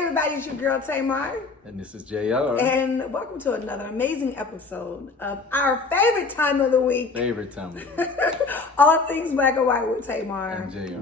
everybody, it's your girl Tamar. And this is JR. And welcome to another amazing episode of our favorite time of the week. Favorite time of the week. All things black and white with Tamar. And JR.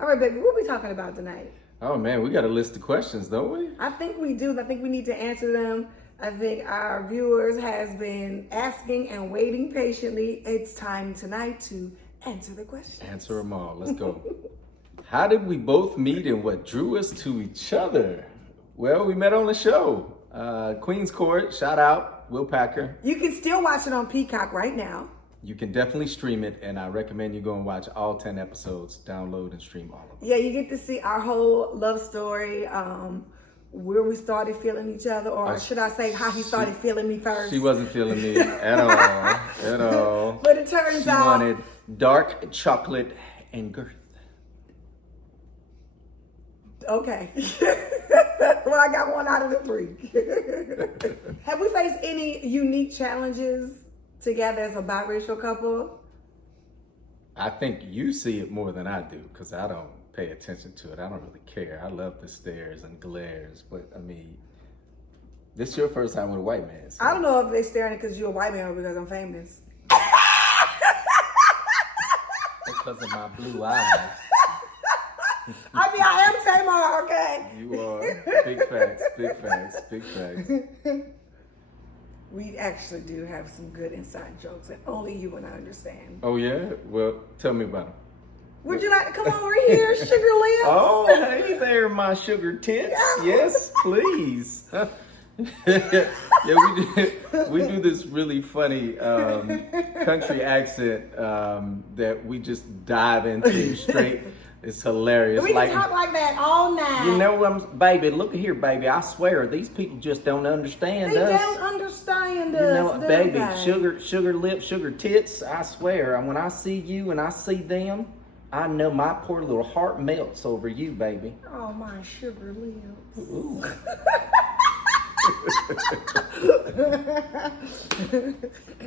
All right, baby, what are we talking about tonight? Oh man, we got a list of questions, don't we? I think we do. I think we need to answer them. I think our viewers has been asking and waiting patiently. It's time tonight to answer the questions. Answer them all. Let's go. How did we both meet and what drew us to each other? Well, we met on the show. Queen's Court, shout out, Will Packer. You can still watch it on Peacock right now. You can definitely stream it, and I recommend you go and watch all 10 episodes, download and stream all of them. Yeah, you get to see our whole love story, where we started feeling each other, or should I say how he started feeling me first. She wasn't feeling me at all, at all. But it turns she out... wanted dark chocolate and girth. Okay. Well, I got one out of the three. Have we faced any unique challenges together as a biracial couple? I think you see it more than I do because I don't pay attention to it. I don't really care. I love the stares and glares, but I mean, this is your first time with a white man. So. I don't know if they're staring because you're a white man or because I'm famous. Because of my blue eyes. I mean, I am Tamar, okay? You are. Big facts, big facts, big facts. We actually do have some good inside jokes that only you and I understand. Oh, yeah? Well, tell me about them. Would you like to come over here, Sugar Lips? Oh, hey there, my sugar tits. Yeah. Yes, please. Yeah, we do this really funny country accent that we just dive into straight. It's hilarious. We can talk like that all night. You know, baby, look here, baby. I swear, these people just don't understand us. They don't understand us. You know, baby, sugar lips, sugar tits. I swear, when I see you and I see them, I know my poor little heart melts over you, baby. Oh, my sugar lips. Ooh.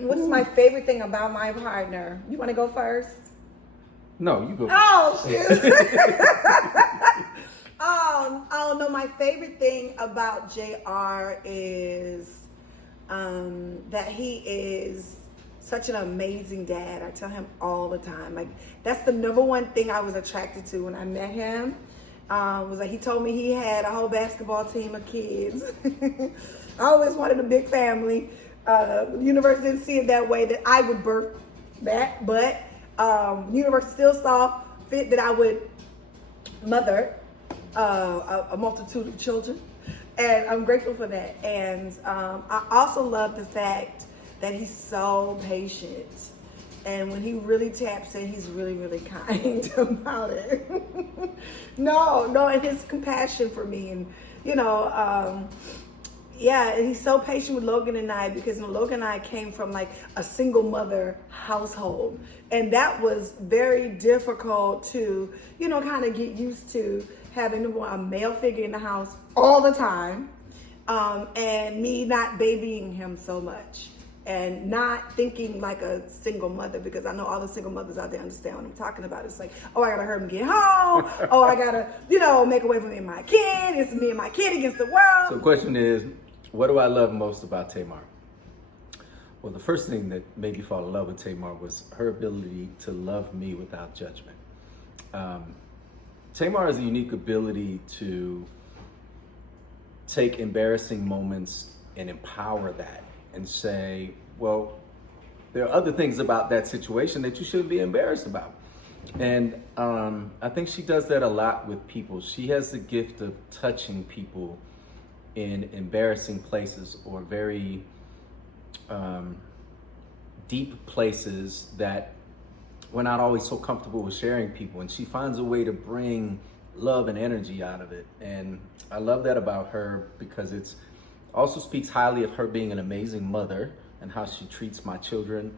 What is my favorite thing about my partner? You want to go first? No, you go. Oh, shoot. Oh, no, my favorite thing about JR is that he is such an amazing dad. I tell him all the time. Like, that's the number one thing I was attracted to when I met him. Was that he told me he had a whole basketball team of kids. I always wanted a big family. The universe didn't see it that way, that I would birth that, but universe still saw fit that I would mother a multitude of children, and I'm grateful for that. And I also love the fact that he's so patient, and when he really taps in, he's really, really kind about it. No, and his compassion for me, and you know, yeah, he's so patient with Logan and I, because Logan and I came from like a single mother household. And that was very difficult to, you know, kind of get used to having a male figure in the house all the time. And me not babying him so much and not thinking like a single mother, because I know all the single mothers out there understand what I'm talking about. It's like, oh, I gotta hurry him get home. Oh, I gotta, you know, make a way for me and my kid. It's me and my kid against the world. So the question is, what do I love most about Tamar? Well, the first thing that made me fall in love with Tamar was her ability to love me without judgment. Tamar has a unique ability to take embarrassing moments and empower that and say, well, there are other things about that situation that you shouldn't be embarrassed about. And I think she does that a lot with people. She has the gift of touching people in embarrassing places or very deep places that we're not always so comfortable with sharing people. And she finds a way to bring love and energy out of it. And I love that about her, because it's also speaks highly of her being an amazing mother and how she treats my children.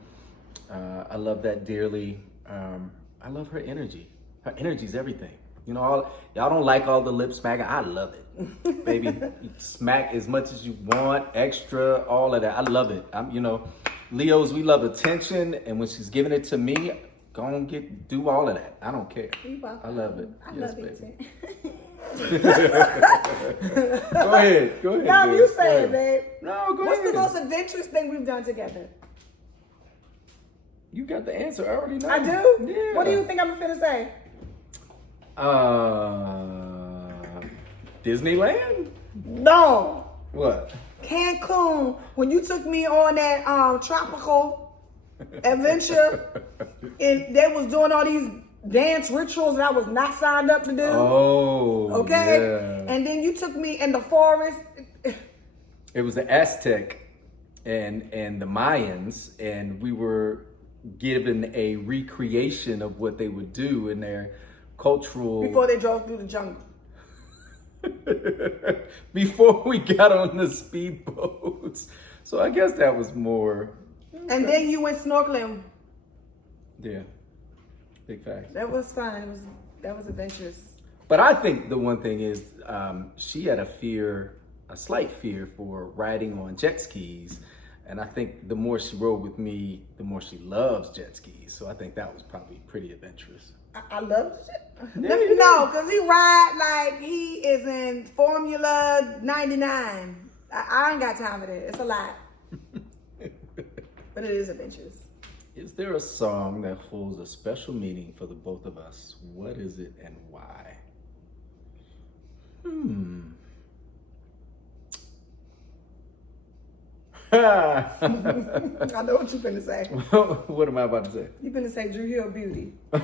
I love that dearly. I love her energy. Her energy is everything. You know, y'all don't like all the lip smacking. I love it, baby. Smack as much as you want, extra, all of that. I love it. Leos, we love attention, and when she's giving it to me, go on do all of that. I don't care. I love it. I yes, love baby. it. Go ahead. No, babe. you say it, babe. No, go What's ahead. the most adventurous thing we've done together? You got the answer. I already know. I do? Yeah. What do you think I'm finna say? Disneyland? No. What? Cancun. When you took me on that tropical adventure, and they was doing all these dance rituals that I was not signed up to do. Oh. Okay. Yeah. And then you took me in the forest. It was the Aztec and the Mayans, and we were given a recreation of what they would do in their cultural Before they drove through the jungle. before we got on the speedboats. So I guess that was more. And then you went snorkeling. Yeah, big facts. That was fun. That was adventurous. But I think the one thing is she had a slight fear for riding on jet skis. And I think the more she rode with me, the more she loves jet skis. So I think that was probably pretty adventurous. I love it. Yeah, No, because he ride like he is in Formula 99. I ain't got time for that. It's a lot. But it is adventurous. Is there a song that holds a special meaning for the both of us? What is it and why? I know what you're finna say. What am I about to say? You finna say Drew Hill Beauty. Is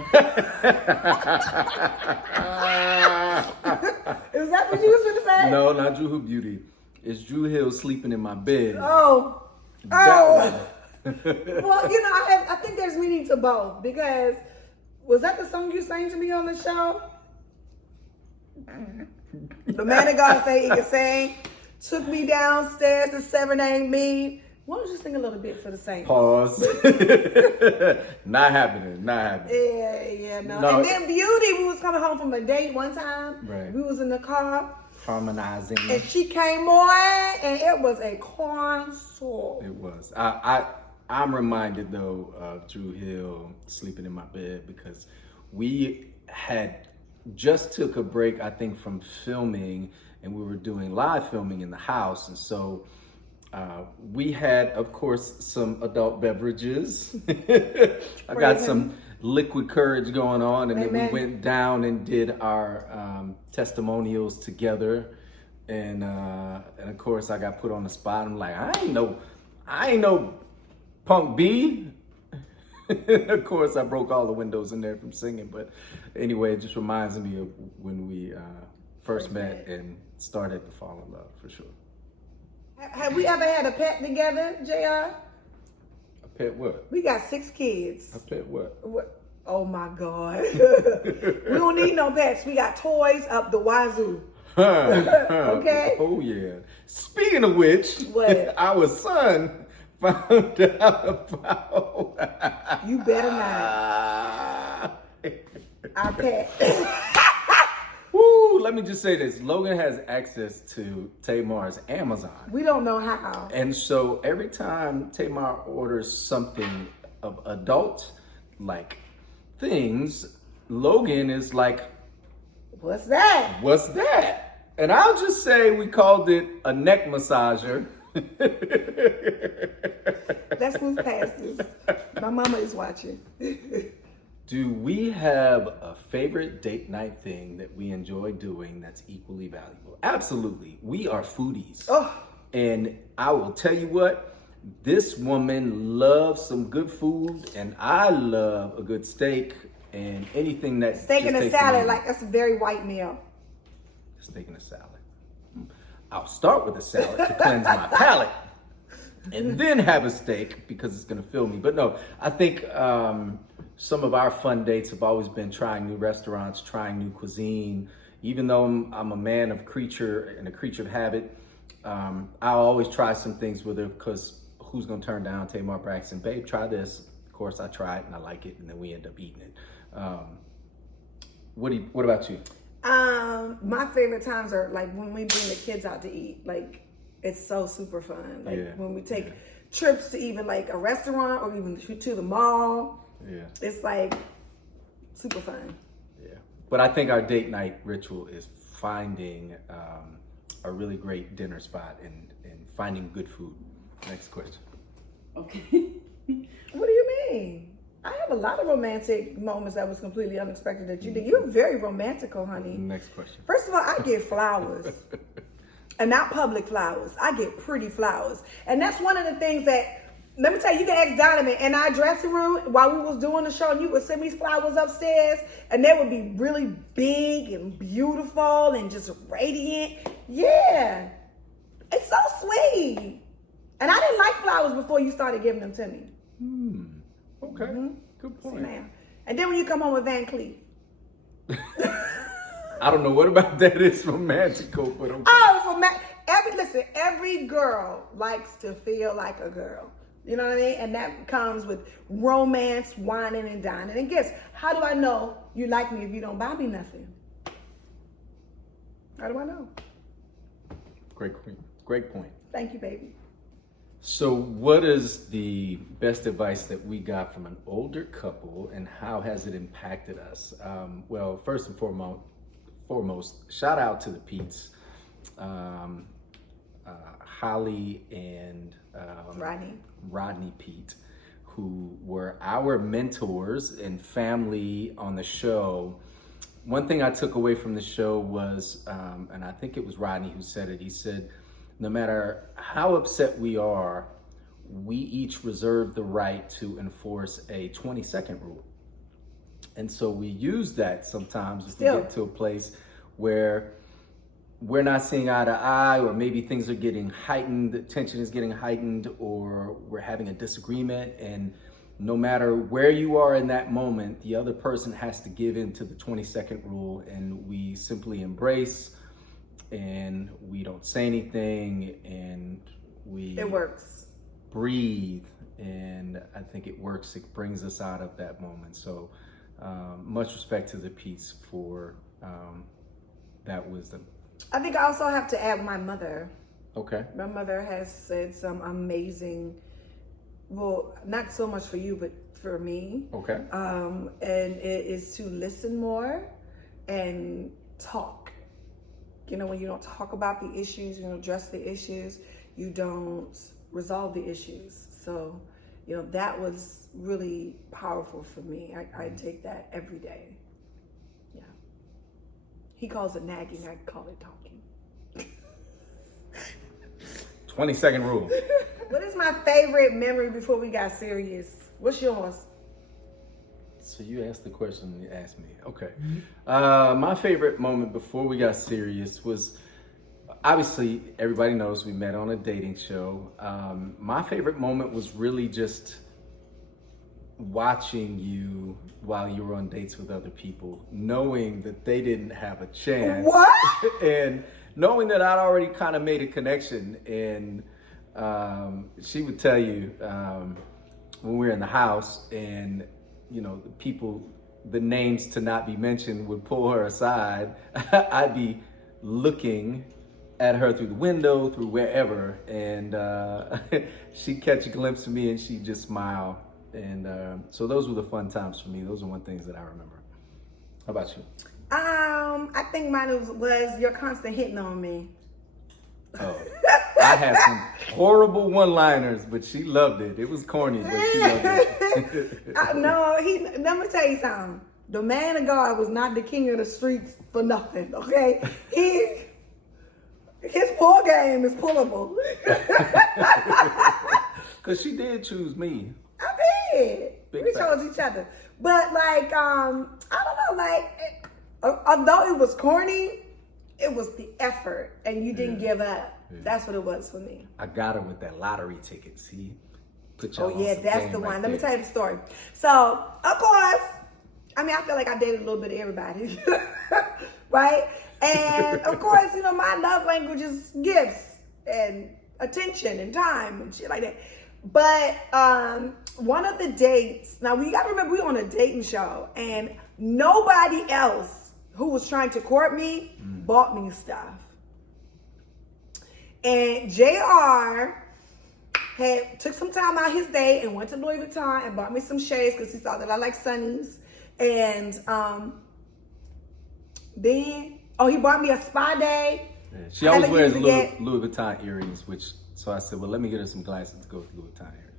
that what you was finna say? No, not Drew Hill Beauty. It's Drew Hill Sleeping in My Bed. Oh. That one. Well, I think there's meaning to both, because was that the song you sang to me on the show? The man of God say he can sing. Took me downstairs to serenade me. Why don't you sing a little bit for the saints? Pause. Not happening. Yeah, no. No. And then Beauty, we was coming home from a date one time. Right. We was in the car. Harmonizing. And she came on, and it was a console. It was. I'm reminded though of Drew Hill Sleeping in My Bed, because we had just took a break, I think, from filming, and we were doing live filming in the house. And so we had, of course, some adult beverages. I got some liquid courage going on, and then we went down and did our testimonials together. And of course, I got put on the spot. I'm like, I ain't no Punk B. Of course, I broke all the windows in there from singing. But anyway, it just reminds me of when we first met and started to fall in love, for sure. Have we ever had a pet together, JR? A pet what? We got 6 kids. A pet what? Oh my God. We don't need no pets. We got toys up the wazoo. Okay? Oh yeah. Speaking of which, what? Our son found out about. You better not. Our pet. Woo, let me just say this. Logan has access to Tamar's Amazon. We don't know how. And so every time Tamar orders something of adult like things, Logan is like, what's that? What's that? And I'll just say we called it a neck massager. Let's move past this. My mama is watching. Do we have a favorite date night thing that we enjoy doing that's equally valuable? Absolutely. We are foodies. Oh. And I will tell you what, this woman loves some good food, and I love a good steak and anything that steak and a takes salad, minute. like that's a very white meal. Steak and a salad. I'll start with a salad to cleanse my palate, and then have a steak because it's gonna fill me. But no, I think some of our fun dates have always been trying new restaurants, trying new cuisine. Even though I'm a man of creature and a creature of habit, I'll always try some things with her, because who's gonna turn down Tamar Braxton? Babe, try this. Of course, I try it and I like it, and then we end up eating it. What about you? My favorite times are like when we bring the kids out to eat. Like, it's so super fun. Like when we take trips to even like a restaurant or even to the mall. Yeah. It's like super fun. Yeah. But I think our date night ritual is finding a really great dinner spot and finding good food. Next question. Okay. What do you mean? I have a lot of romantic moments that was completely unexpected that you did. You're very romantical, honey. Next question. First of all, I get flowers. And not public flowers. I get pretty flowers. And that's one of the things that, let me tell you, you can ask Donovan in our dressing room while we was doing the show, and you would send me flowers upstairs, and they would be really big and beautiful and just radiant. Yeah. It's so sweet. And I didn't like flowers before you started giving them to me. Okay. Good point. And then when you come home with Van Cleef. I don't know what about that is romantical, but okay. Oh, every girl likes to feel like a girl. You know what I mean? And that comes with romance, whining and dining and gifts. How do I know you like me if you don't buy me nothing? How do I know? Great point. Thank you, baby. So what is the best advice that we got from an older couple, and how has it impacted us? Well, first and foremost, shout out to the Peets, Holly and Rodney Peet, who were our mentors and family on the show. One thing I took away from the show was, and I think it was Rodney who said it, he said, no matter how upset we are, we each reserve the right to enforce a 20-second rule. And so we use that sometimes if we get to a place where we're not seeing eye to eye, or maybe things are getting heightened, the tension is getting heightened, or we're having a disagreement. And no matter where you are in that moment, the other person has to give in to the 20-second rule, and we simply embrace, and we don't say anything, and it works. Breathe, and I think it works. It brings us out of that moment. So much respect to the Peets for that wisdom. I think I also have to add my mother. Okay. My mother has said some amazing, well, not so much for you, but for me. Okay. And it is to listen more and talk. You know, when you don't talk about the issues, you don't address the issues, you don't resolve the issues. So, you know, that was really powerful for me. I take that every day. Yeah. He calls it nagging, I call it talking. 20-second rule. What is my favorite memory before we got serious? What's yours? So you asked the question and you asked me. Okay. My favorite moment before we got serious was, obviously, everybody knows we met on a dating show. My favorite moment was really just watching you while you were on dates with other people, knowing that they didn't have a chance. What? And knowing that I'd already kind of made a connection. And she would tell you when we were in the house, and you know, the names to not be mentioned would pull her aside. I'd be looking at her through the window, through wherever, and she'd catch a glimpse of me and she'd just smile. And so those were the fun times for me. Those are one things that I remember. How about you? I think mine was your constant hitting on me. Oh, I had some horrible one-liners, but she loved it. It was corny, but she loved it. Let me tell you something. The man of God was not the king of the streets for nothing, okay? His ball game is pullable. Because she did choose me. I did. We chose each other. But like, I don't know, like, although it was corny, it was the effort, and you didn't give up. Yeah. That's what it was for me. I got her with that lottery ticket. See, put y'all on some that's the one. Let me tell you the story. So, of course, I mean, I feel like I dated a little bit of everybody, right? And of course, you know, my love language is gifts and attention and time and shit like that. But one of the dates, now we got to remember we on a dating show, and nobody else who was trying to court me bought me stuff. And JR took some time out his day and went to Louis Vuitton and bought me some shades because he saw that I like sunnies. And then, he bought me a spa day. Yeah, she always wears Louis Vuitton earrings, so I said, well, let me get her some glasses to go with Louis Vuitton earrings.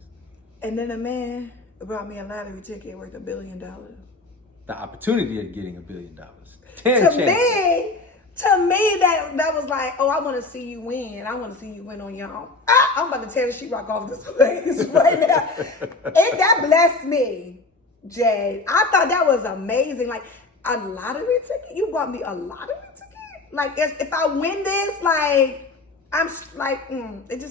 And then a man brought me a lottery ticket worth $1 billion. The opportunity of getting $1 billion. 10 chances. To me, that was like, I want to see you win. I want to see you win on your own. I'm about to tear the sheetrock off this place right now. That blessed me, Jay. I thought that was amazing. Like, a lottery ticket? You bought me a lottery ticket? Like, if I win this, like, I'm like, it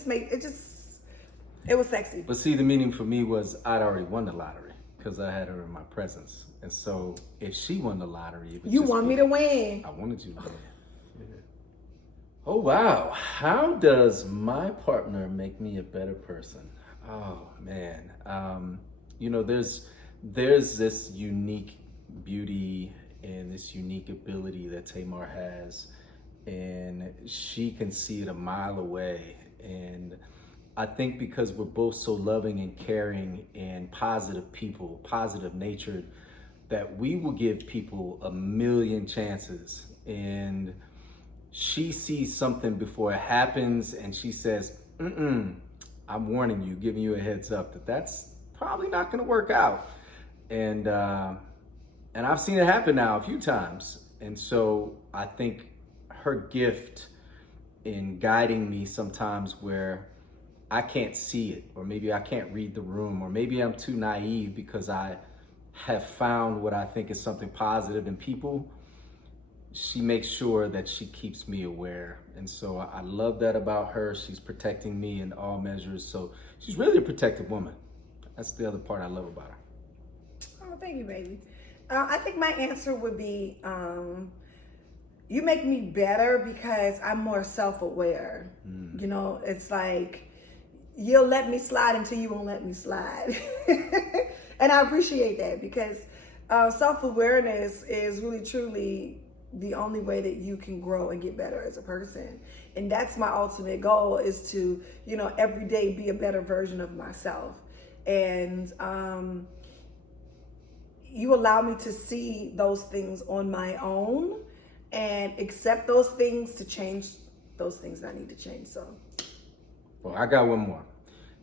was sexy. But see, the meaning for me was I'd already won the lottery because I had her in my presence. And so if she won the lottery, you want me to win. I wanted you to win. Yeah. Oh, wow. How does my partner make me a better person? Oh, man. There's this unique beauty and this unique ability that Tamar has, and she can see it a mile away. And I think because we're both so loving and caring and positive people, positive natured, that we will give people a million chances. And she sees something before it happens and she says, I'm warning you, giving you a heads up that's probably not gonna work out. And I've seen it happen now a few times. And so I think her gift in guiding me sometimes where I can't see it, or maybe I can't read the room, or maybe I'm too naive because I have found what I think is something positive in people, she makes sure that she keeps me aware. And so I love that about her. She's protecting me in all measures. So she's really a protective woman. That's the other part I love about her. Oh, thank you, baby. I think my answer would be, you make me better because I'm more self-aware. You know, it's like, you'll let me slide until you won't let me slide. And I appreciate that because self-awareness is really, truly the only way that you can grow and get better as a person. And that's my ultimate goal, is to, every day be a better version of myself. And you allow me to see those things on my own and accept those things to change those things that I need to change. So, well, I got one more.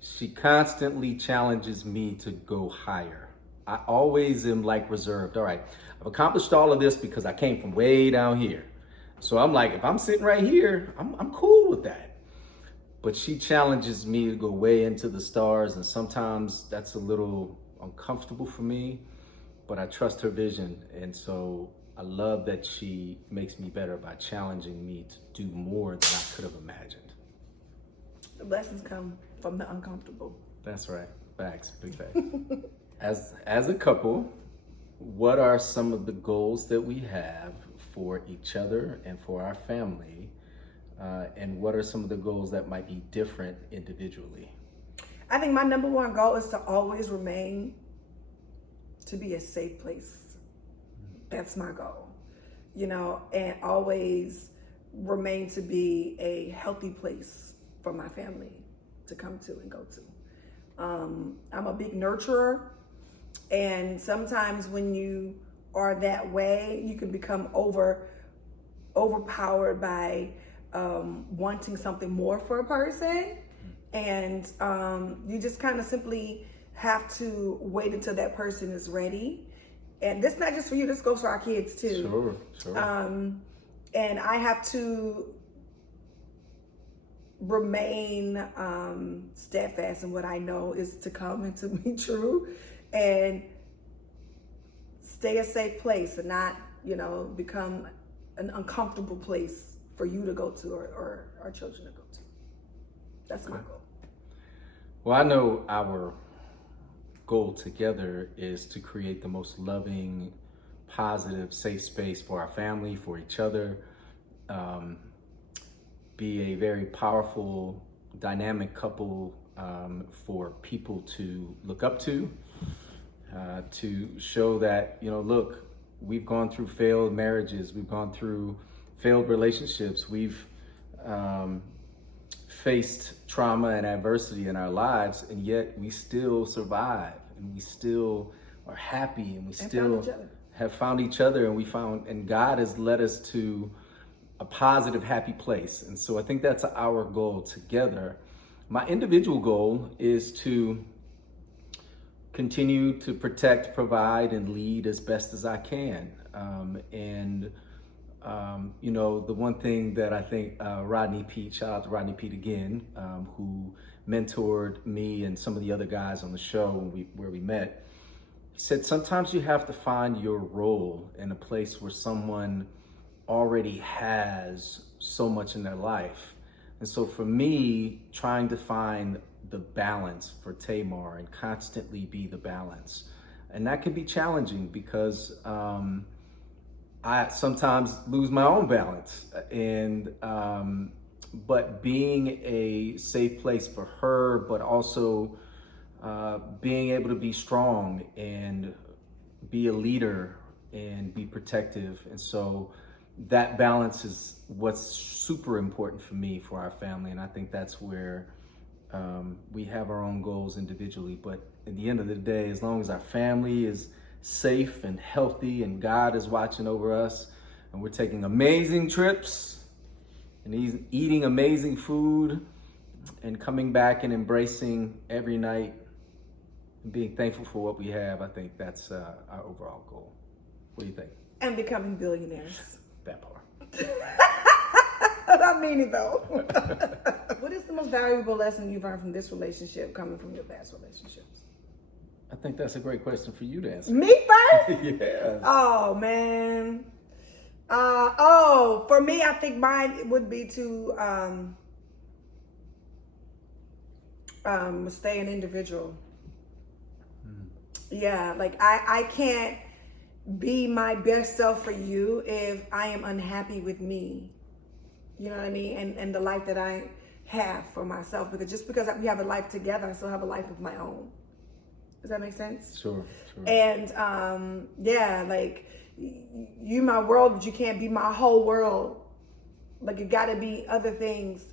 She constantly challenges me to go higher. I always am like reserved. All right, I've accomplished all of this because I came from way down here. So I'm like, if I'm sitting right here, I'm cool with that. But she challenges me to go way into the stars, and sometimes that's a little uncomfortable for me, but I trust her vision. And so I love that she makes me better by challenging me to do more than I could have imagined. The blessings come from the uncomfortable. That's right. Facts. Big facts. As a couple, what are some of the goals that we have for each other and for our family? And what are some of the goals that might be different individually? I think my number one goal is to always remain to be a safe place. That's my goal, and always remain to be a healthy place for my family to come to and go to. I'm a big nurturer, and sometimes when you are that way, you can become overpowered by wanting something more for a person, and you just kind of simply have to wait until that person is ready. And this not just for you, this goes for our kids too. Sure. And I have to remain steadfast in what I know is to come and to be true, and stay a safe place and not, become an uncomfortable place for you to go to or our children to go to. That's my goal. Well, I know our goal together is to create the most loving, positive, safe space for our family, for each other, be a very powerful, dynamic couple for people to look up to show that, look, we've gone through failed marriages, we've gone through failed relationships, we've faced trauma and adversity in our lives, and yet we still survive, and we still are happy, and we still have found each other, and God has led us to a positive, happy place. And so I think that's our goal together. My individual goal is to continue to protect, provide, and lead as best as I can. The one thing that I think Rodney Pete, shout out to Rodney Pete again, who mentored me and some of the other guys on the show where we met, he said, sometimes you have to find your role in a place where someone already has so much in their life. And so for me, trying to find the balance for Tamar and constantly be the balance. And that can be challenging because I sometimes lose my own balance. But being a safe place for her, but also being able to be strong and be a leader and be protective. And so that balance is what's super important for me, for our family. And I think that's where we have our own goals individually. But at the end of the day, as long as our family is safe and healthy and God is watching over us and we're taking amazing trips and he's eating amazing food and coming back and embracing every night and being thankful for what we have, I think that's our overall goal. What do you think? And becoming billionaires. That part. I mean it though. What is the most valuable lesson you've learned from this relationship coming from your past relationships? I think that's a great question for you to answer. Me first? Yeah. Oh man. For me, I think mine would be to stay an individual. Yeah, like I can't be my best self for you if I am unhappy with me. You know what I mean? And the life that I have for myself. Because just because we have a life together, I still have a life of my own. Does that make sense? Sure. And like you my world, but you can't be my whole world. Like it gotta be other things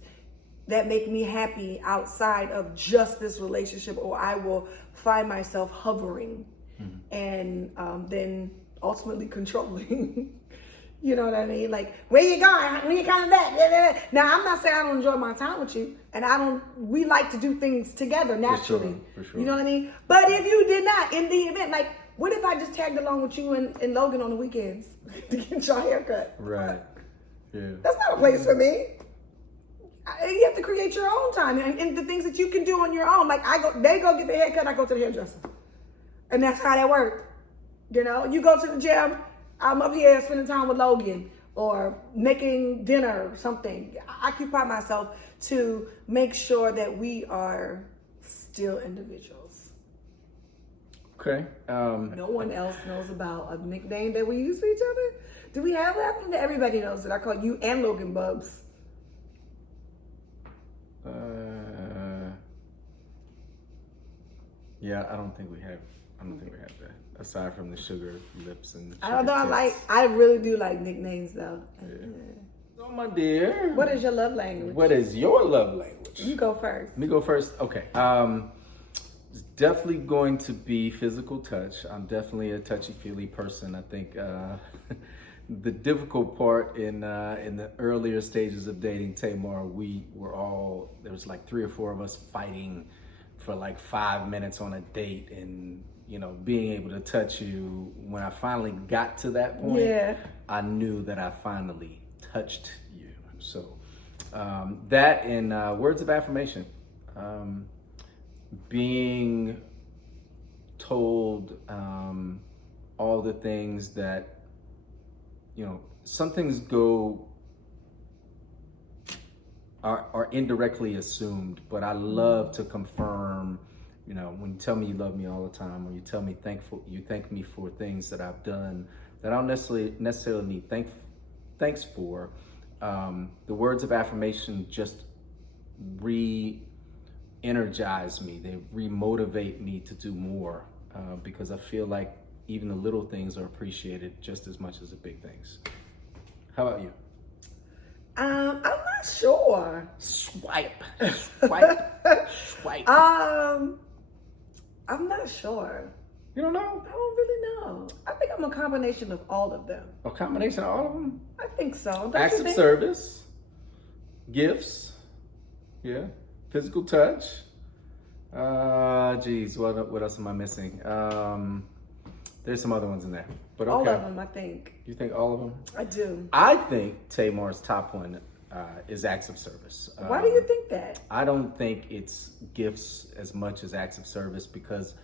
that make me happy outside of just this relationship, or I will find myself hovering and then ultimately controlling. You know what I mean? Like, where you going? When you coming back? Now, I'm not saying I don't enjoy my time with you, and we like to do things together naturally. For sure. You know what I mean? But if you did not, in the event, like, what if I just tagged along with you and Logan on the weekends to get your haircut? Right. Yeah. That's not a place for me. You have to create your own time and the things that you can do on your own. Like they go get their haircut, I go to the hairdresser. And that's how that works. You know, you go to the gym, I'm up here spending time with Logan or making dinner or something. I occupy myself to make sure that we are still individuals. Okay. No one else knows about a nickname that we use for each other. Do we have that? I mean, everybody knows that I call you and Logan Bubs. Yeah, I don't think we have that. Aside from the sugar lips and sugar I really do like nicknames though. Yeah. So my dear, what is your love language? What is your love language? You go first. Me go first? Okay. It's definitely going to be physical touch. I'm definitely a touchy-feely person. I think the difficult part in the earlier stages of dating Tamar, there was like 3 or 4 of us fighting for like 5 minutes on a date, and being able to touch you. When I finally got to that point, I knew that I finally touched you. So that and words of affirmation, being told all the things that, some things are indirectly assumed, but I love to confirm. When you tell me you love me all the time, when you tell me you thank me for things that I've done that I don't necessarily need thanks for. The words of affirmation just re-energize me. They re-motivate me to do more because I feel like even the little things are appreciated just as much as the big things. How about you? I'm not sure. Swipe, swipe. I'm not sure. You don't know? I don't really know. I think I'm a combination of all of them. A combination of all of them? I think so. Don't Acts you of think? service, gifts, yeah, physical touch. Geez, what else am I missing? There's some other ones in there, but okay. All of them, I think. You think all of them? I do. I think Tamar's top one is acts of service. Why do you think that? I don't think it's gifts as much as acts of service, because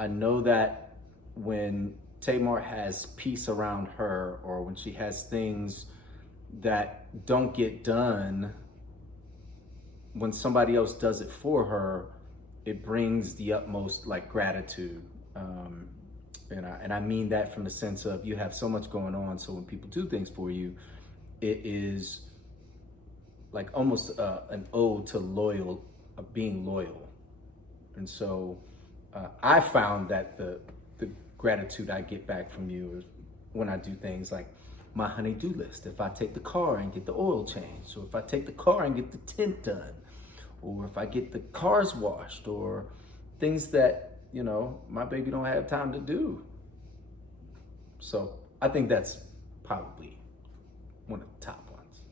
I know that when Tamar has peace around her, or when she has things that don't get done, when somebody else does it for her, it brings the utmost like gratitude. And I mean that from the sense of, you have so much going on, so when people do things for you, it is like almost an ode to being loyal. And so I found that the gratitude I get back from you is when I do things like my honey-do list. If I take the car and get the oil changed, or if I take the car and get the tint done, or if I get the cars washed, or things that, you know, my baby don't have time to do. So I think that's probably one of the top ones.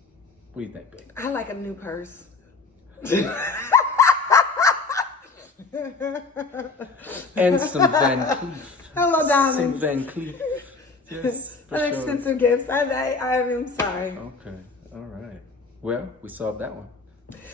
What do you think, baby? I like a new purse. And some Van Cleef. Hello, diamonds. Some Van Cleef. Yes, for sure. Unexpensive gifts. I'm sorry. Okay, all right. Well, we solved that one.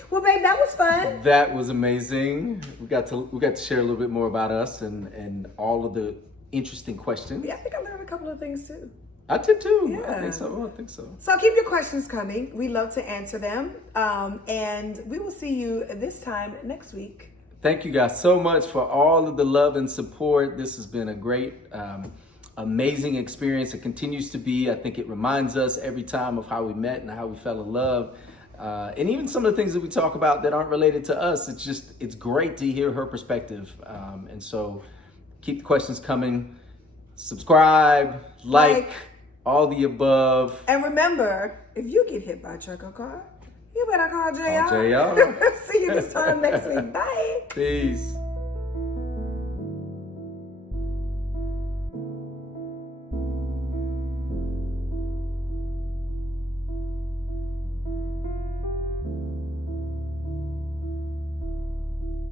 Well, babe, that was fun. That was amazing. We got to share a little bit more about us and all of the interesting questions. Yeah, I think I learned a couple of things too. I did too. Yeah. I think so. So keep your questions coming. We love to answer them. And we will see you this time next week. Thank you guys so much for all of the love and support. This has been a great, amazing experience. It continues to be. I think it reminds us every time of how we met and how we fell in love. And even some of the things that we talk about that aren't related to us, it's great to hear her perspective. And so keep the questions coming. Subscribe, like, all the above. And remember, if you get hit by a truck or car, you better call JR. Call JR. See you this time next week. Bye. Peace.